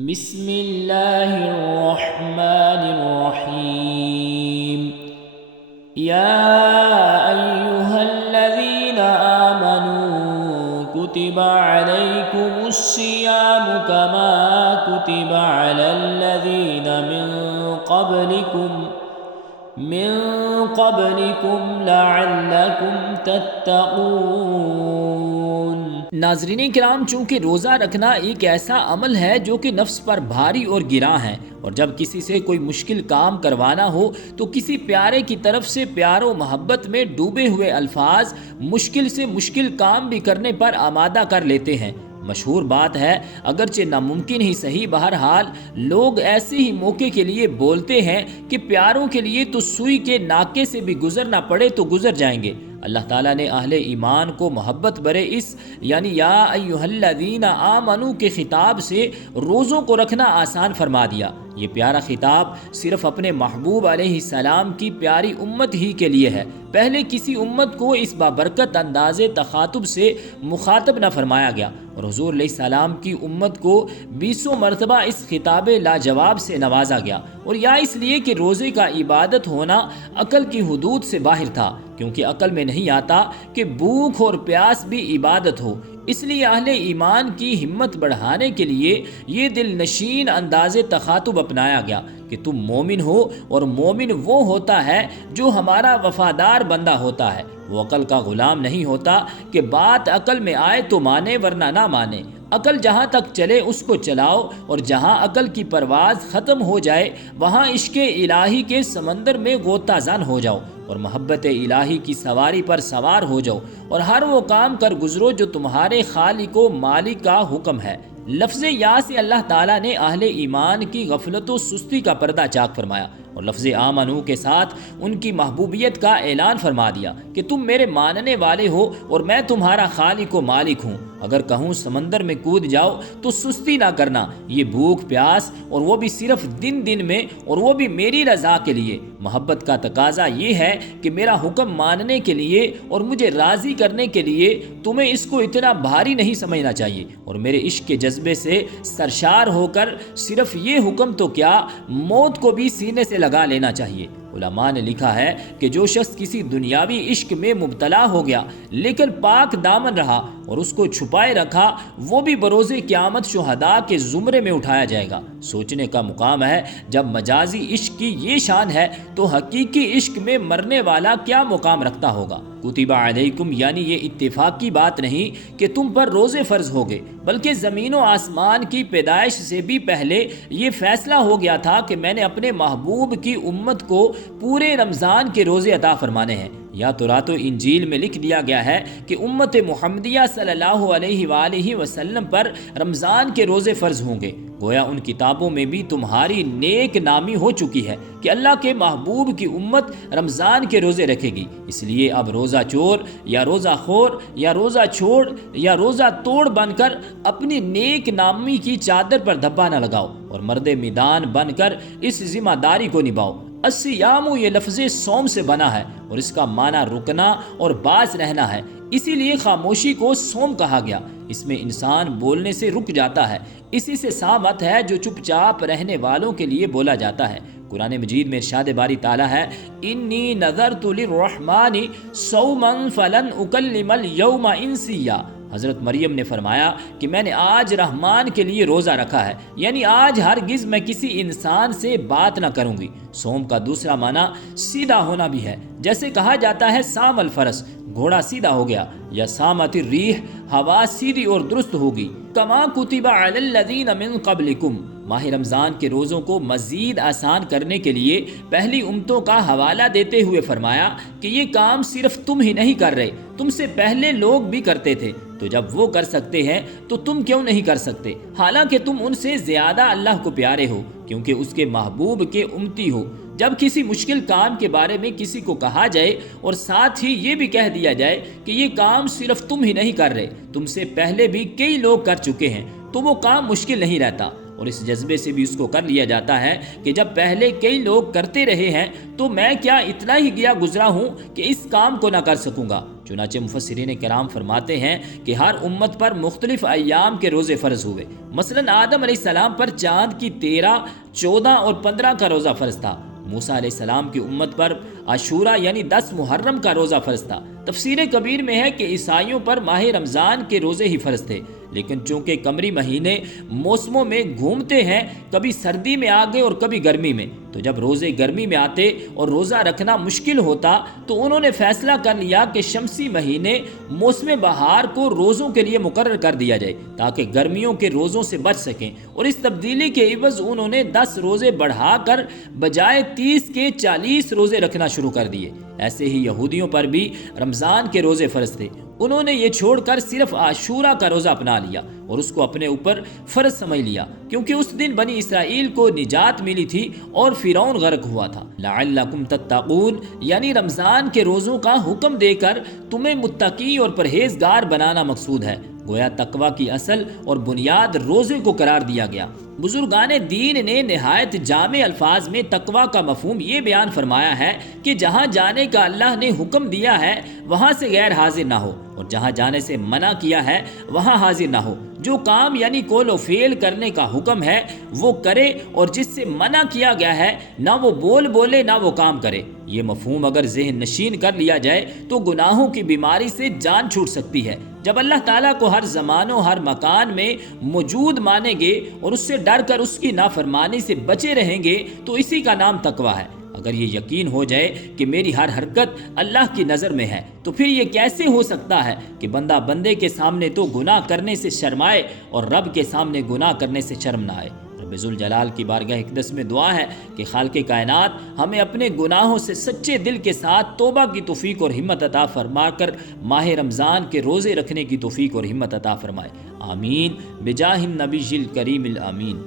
بسم اللہ الرحمن الرحیم یا ایہا الذین آمنوا کتب علیکم الصیام کما کتب علی الذین من قبلکم لعلکم تتقون۔ ناظرین کرام، چونکہ روزہ رکھنا ایک ایسا عمل ہے جو کہ نفس پر بھاری اور گراں ہے، اور جب کسی سے کوئی مشکل کام کروانا ہو تو کسی پیارے کی طرف سے پیار و محبت میں ڈوبے ہوئے الفاظ مشکل سے مشکل کام بھی کرنے پر آمادہ کر لیتے ہیں۔ مشہور بات ہے، اگرچہ ناممکن ہی صحیح، بہرحال لوگ ایسے ہی موقع کے لیے بولتے ہیں کہ پیاروں کے لیے تو سوئی کے ناکے سے بھی گزرنا پڑے تو گزر جائیں گے۔ اللہ تعالیٰ نے اہل ایمان کو محبت برے اس یعنی یا ایھا الذین آمنو کے خطاب سے روزوں کو رکھنا آسان فرما دیا۔ یہ پیارا خطاب صرف اپنے محبوب علیہ السلام کی پیاری امت ہی کے لیے ہے، پہلے کسی امت کو اس بابرکت انداز تخاطب سے مخاطب نہ فرمایا گیا، اور حضور علیہ السلام کی امت کو 20 مرتبہ اس خطاب لاجواب سے نوازا گیا، اور یا اس لیے کہ روزے کا عبادت ہونا عقل کی حدود سے باہر تھا، کیونکہ عقل میں نہیں آتا کہ بھوک اور پیاس بھی عبادت ہو۔ اس لیے اہل ایمان کی ہمت بڑھانے کے لیے یہ دل نشین انداز تخاطب اپنایا گیا کہ تم مومن ہو، اور مومن وہ ہوتا ہے جو ہمارا وفادار بندہ ہوتا ہے، وہ عقل کا غلام نہیں ہوتا کہ بات عقل میں آئے تو مانے ورنہ نہ مانے۔ عقل جہاں تک چلے اس کو چلاؤ، اور جہاں عقل کی پرواز ختم ہو جائے وہاں عشق الہی کے سمندر میں غوطہ زن ہو جاؤ، اور محبت الہی کی سواری پر سوار ہو جاؤ، اور ہر وہ کام کر گزرو جو تمہارے خالق و مالک کا حکم ہے۔ لفظ یا سے اللہ تعالیٰ نے اہل ایمان کی غفلت و سستی کا پردہ چاک فرمایا، اور لفظ آمنو کے ساتھ ان کی محبوبیت کا اعلان فرما دیا کہ تم میرے ماننے والے ہو اور میں تمہارا خالق و مالک ہوں۔ اگر کہوں سمندر میں کود جاؤ تو سستی نہ کرنا، یہ بھوک پیاس، اور وہ بھی صرف دن دن میں، اور وہ بھی میری رضا کے لیے۔ محبت کا تقاضا یہ ہے کہ میرا حکم ماننے کے لیے اور مجھے راضی کرنے کے لیے تمہیں اس کو اتنا بھاری نہیں سمجھنا چاہیے، اور میرے عشق کے جذبے سے سرشار ہو کر صرف یہ حکم تو کیا، موت کو بھی سینے سے لگا لینا چاہیے۔ علماء نے لکھا ہے کہ جو شخص کسی دنیاوی عشق میں مبتلا ہو گیا لیکن پاک دامن رہا اور اس کو چھپائے رکھا، وہ بھی بروز قیامت شہداء کے زمرے میں اٹھایا جائے گا۔ سوچنے کا مقام ہے، جب مجازی عشق کی یہ شان ہے تو حقیقی عشق میں مرنے والا کیا مقام رکھتا ہوگا۔ کتب علیکم یعنی یہ اتفاقی بات نہیں کہ تم پر روزے فرض ہو گئے، بلکہ زمین و آسمان کی پیدائش سے بھی پہلے یہ فیصلہ ہو گیا تھا کہ میں نے اپنے محبوب کی امت کو پورے رمضان کے روزے عطا فرمانے ہیں۔ یا تورات و انجیل میں لکھ دیا گیا ہے کہ امت محمدیہ صلی اللہ علیہ وآلہ وسلم پر رمضان کے روزے فرض ہوں گے۔ گویا ان کتابوں میں بھی تمہاری نیک نامی ہو چکی ہے کہ اللہ کے محبوب کی امت رمضان کے روزے رکھے گی، اس لیے اب روزہ چور یا روزہ خور یا روزہ چھوڑ یا روزہ توڑ بن کر اپنی نیک نامی کی چادر پر دھبا نہ لگاؤ، اور مرد میدان بن کر اس ذمہ داری کو نبھاؤ۔ الصیام یہ لفظ صوم سے بنا ہے، اور اس کا معنی رکنا اور باز رہنا ہے، اسی لیے خاموشی کو صوم کہا گیا۔ اس میں انسان بولنے سے رک جاتا ہے، اسی سے سامت ہے جو چپ چاپ رہنے والوں کے لیے بولا جاتا ہے۔ قرآن مجید میں ارشاد باری تعالیٰ ہے، انی نذرت للرحمن صوما فلن اکلم اليوم انسیا۔ حضرت مریم نے فرمایا کہ میں نے آج رحمان کے لیے روزہ رکھا ہے، یعنی آج ہرگز میں کسی انسان سے بات نہ کروں گی۔ صوم کا دوسرا معنی سیدھا ہونا بھی ہے، جیسے کہا جاتا ہے سام الفرس، گھوڑا سیدھا ہو گیا، یا سامت الریح، ہوا سیدھی اور درست ہوگی۔ کما کتب علی الذین من قبلکم، ماہ رمضان کے روزوں کو مزید آسان کرنے کے لیے پہلی امتوں کا حوالہ دیتے ہوئے فرمایا کہ یہ کام صرف تم ہی نہیں کر رہے، تم سے پہلے لوگ بھی کرتے تھے، تو جب وہ کر سکتے ہیں تو تم کیوں نہیں کر سکتے، حالانکہ تم ان سے زیادہ اللہ کو پیارے ہو کیونکہ اس کے محبوب کے امتی ہو۔ جب کسی مشکل کام کے بارے میں کسی کو کہا جائے اور ساتھ ہی یہ بھی کہہ دیا جائے کہ یہ کام صرف تم ہی نہیں کر رہے، تم سے پہلے بھی کئی لوگ کر چکے ہیں، تو وہ کام مشکل نہیں رہتا، اور اس جذبے سے بھی اس کو کر لیا جاتا ہے کہ جب پہلے کئی لوگ کرتے رہے ہیں تو میں کیا اتنا ہی گیا گزرا ہوں کہ اس کام کو نہ کر سکوں گا۔ چنانچہ مفسرین کرام فرماتے ہیں کہ ہر امت پر مختلف ایام کے روزے فرض ہوئے۔ مثلا آدم علیہ السلام پر چاند کی 13، 14 اور 15 کا روزہ فرض تھا۔ موسیٰ علیہ السلام کی امت پر عاشورہ یعنی 10 محرم کا روزہ فرض تھا۔ تفسیر کبیر میں ہے کہ عیسائیوں پر ماہ رمضان کے روزے ہی فرض تھے، لیکن چونکہ قمری مہینے موسموں میں گھومتے ہیں، کبھی سردی میں آگے اور کبھی گرمی میں، تو جب روزے گرمی میں آتے اور روزہ رکھنا مشکل ہوتا تو انہوں نے فیصلہ کر لیا کہ شمسی مہینے موسم بہار کو روزوں کے لیے مقرر کر دیا جائے تاکہ گرمیوں کے روزوں سے بچ سکیں، اور اس تبدیلی کے عوض انہوں نے 10 روزے بڑھا کر بجائے 30 کے 40 روزے رکھنا شروع کر دیے۔ ایسے ہی یہودیوں پر بھی رمضان کے روزے فرض تھے، انہوں نے یہ چھوڑ کر صرف عاشورہ کا روزہ اپنا لیا اور اس کو اپنے اوپر فرض سمجھ لیا، کیونکہ اس دن بنی اسرائیل کو نجات ملی تھی اور فرعون غرق ہوا تھا۔ لعلکم تتقون یعنی رمضان کے روزوں کا حکم دے کر تمہیں متقی اور پرہیزگار بنانا مقصود ہے۔ گویا تقوی کی اصل اور بنیاد روزے کو قرار دیا گیا۔ بزرگان دین نے نہایت جامع الفاظ میں تقوی کا مفہوم یہ بیان فرمایا ہے کہ جہاں جانے کا اللہ نے حکم دیا ہے وہاں سے غیر حاضر نہ ہو، اور جہاں جانے سے منع کیا ہے وہاں حاضر نہ ہو۔ جو کام یعنی قول و فعل کرنے کا حکم ہے وہ کرے، اور جس سے منع کیا گیا ہے نہ وہ بول بولے نہ وہ کام کرے۔ یہ مفہوم اگر ذہن نشین کر لیا جائے تو گناہوں کی بیماری سے جان چھوٹ سکتی ہے۔ جب اللہ تعالیٰ کو ہر زمان و ہر مکان میں موجود مانیں گے اور اس سے ڈر کر اس کی نافرمانی سے بچے رہیں گے تو اسی کا نام تقوی ہے۔ اگر یہ یقین ہو جائے کہ میری ہر حرکت اللہ کی نظر میں ہے تو پھر یہ کیسے ہو سکتا ہے کہ بندہ بندے کے سامنے تو گناہ کرنے سے شرمائے اور رب کے سامنے گناہ کرنے سے شرم نہ آئے۔ رب ذوالجلال کی بارگاہ اقدس میں دعا ہے کہ خالق کائنات ہمیں اپنے گناہوں سے سچے دل کے ساتھ توبہ کی توفیق اور ہمت عطا فرما کر ماہ رمضان کے روزے رکھنے کی توفیق اور ہمت عطا فرمائے۔ آمین بجاہ النبی الکریم الامین۔